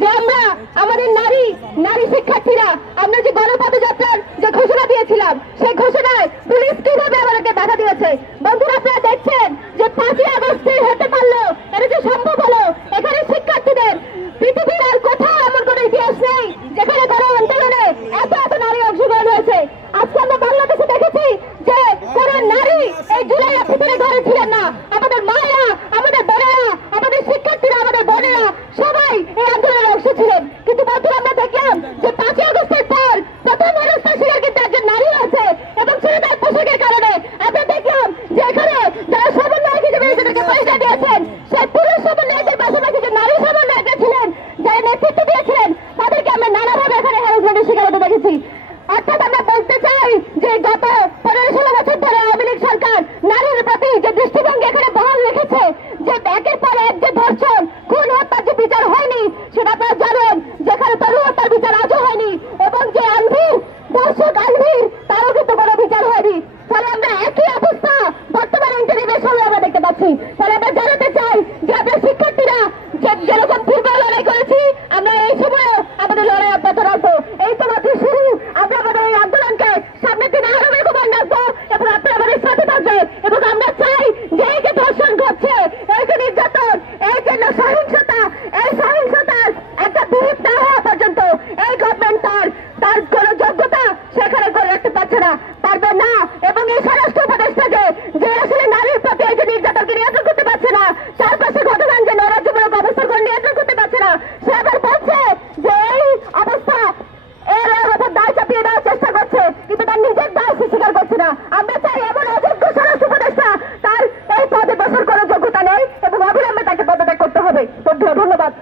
যে আমরা আমাদের নারী নারী শিক্ষার্থীরা, আমরা যে গণপদযাত্রার যে ঘোষণা দিয়েছিলাম, সেই ঘোষণায় পুলিশ কীভাবে আমাদেরকে বাধা দিয়েছে? বন্ধুরা, আপনারা দেখছেন যে পাঁচই আগস্টে হতে পারল, এটা যে সম্ভব হলো। এখানে শিক্ষার্থীদের পৃথিবীর আর কোথাও এমন কোনো ইতিহাস নেই যেখানে গণ আন্দোলনে এত এত নারী অংশগ্রহণ হয়েছে। আজকে আমরা বাংলাদেশে দেখেছি যে কোন নারী এই জুলাই অভ্যুত্থানে ঘরে ছিলেন না আমাদের মায়েরা আমাদের বোনেরা আমাদের শিক্ষার্থীরা আমাদের বোনেরা সবাই এই আন্দোলনের অংশ ছিলেন কিন্তু বন্ধুরা আমরা দেখলাম যে পাঁচই আগস্টের পর প্রথম হেনস্থা শিকার কিন্তু একজন নারী আছে এবং সেটা তার পোশাকের কারণে আমরা দেখলাম যে এখানে যারা সমন্বয়ক হিসেবে নিজেদেরকে পরিচয় দিয়েছেন সেই পুরুষ সমন্বয়কের পাশাপাশি যে নারী সমন্বয়করা ছিলেন যারা নেতৃত্ব দিয়েছিলেন তাদেরকে আমরা নানাভাবে এখানে হ্যারাসমেন্টের শিকার হতে দেখেছি অর্থাৎ আমরা বলতে চাই যে গত পনেরো ষোলো বছর ধরে আওয়ামী লীগ সরকার নারীর প্রতি যে দৃষ্টিভঙ্গি এখানে বহাল রেখেছে যে একের পর এক যে ধর্ষণ খুন হত্যার যে বিচার হয়নি সেটা আপনারা জানেন যেখানে তরু হত্যার বিচার আজও হয়নি এবং যে ধর্ষক আলভীর তারও কিন্তু কোনো বিচার হয়নি। ফলে আমরা একই অবস্থা বর্তমানে ইন্টারভিউর সময় আমরা দেখতে পাচ্ছি। ফলে আমরা জানাতে চাই যে আমরা শিক্ষার্থীরা যেরকম পূর্ব লড়াই করেছি, আমরা এই সময় না পারবে না। এবং এই স্বরাষ্ট্র উপদেষ্টাকে যে আসলে নারীর প্রতি এই যে নির্যাতনকে নিয়ন্ত্রণ করতে পারছে না চারপাশে ঘটনান যে নৈরাজ্যমূলক অবস্থা করে নিয়ন্ত্রণ করতে পারছে না, সে আবার বলছে যে এই অবস্থা এর ওপর দায় চাপিয়ে দেওয়ার চেষ্টা করছে, কিন্তু তার নিজের দায় সে স্বীকার করছে না। আমরা চাই এমন অযোগ্য স্বরাষ্ট্র উপদেষ্টা তার এই পদে বসার করার যোগ্যতা নেই এবং অবিলম্বে তাকে পদত্যাগ করতে হবে। ধন্যবাদ।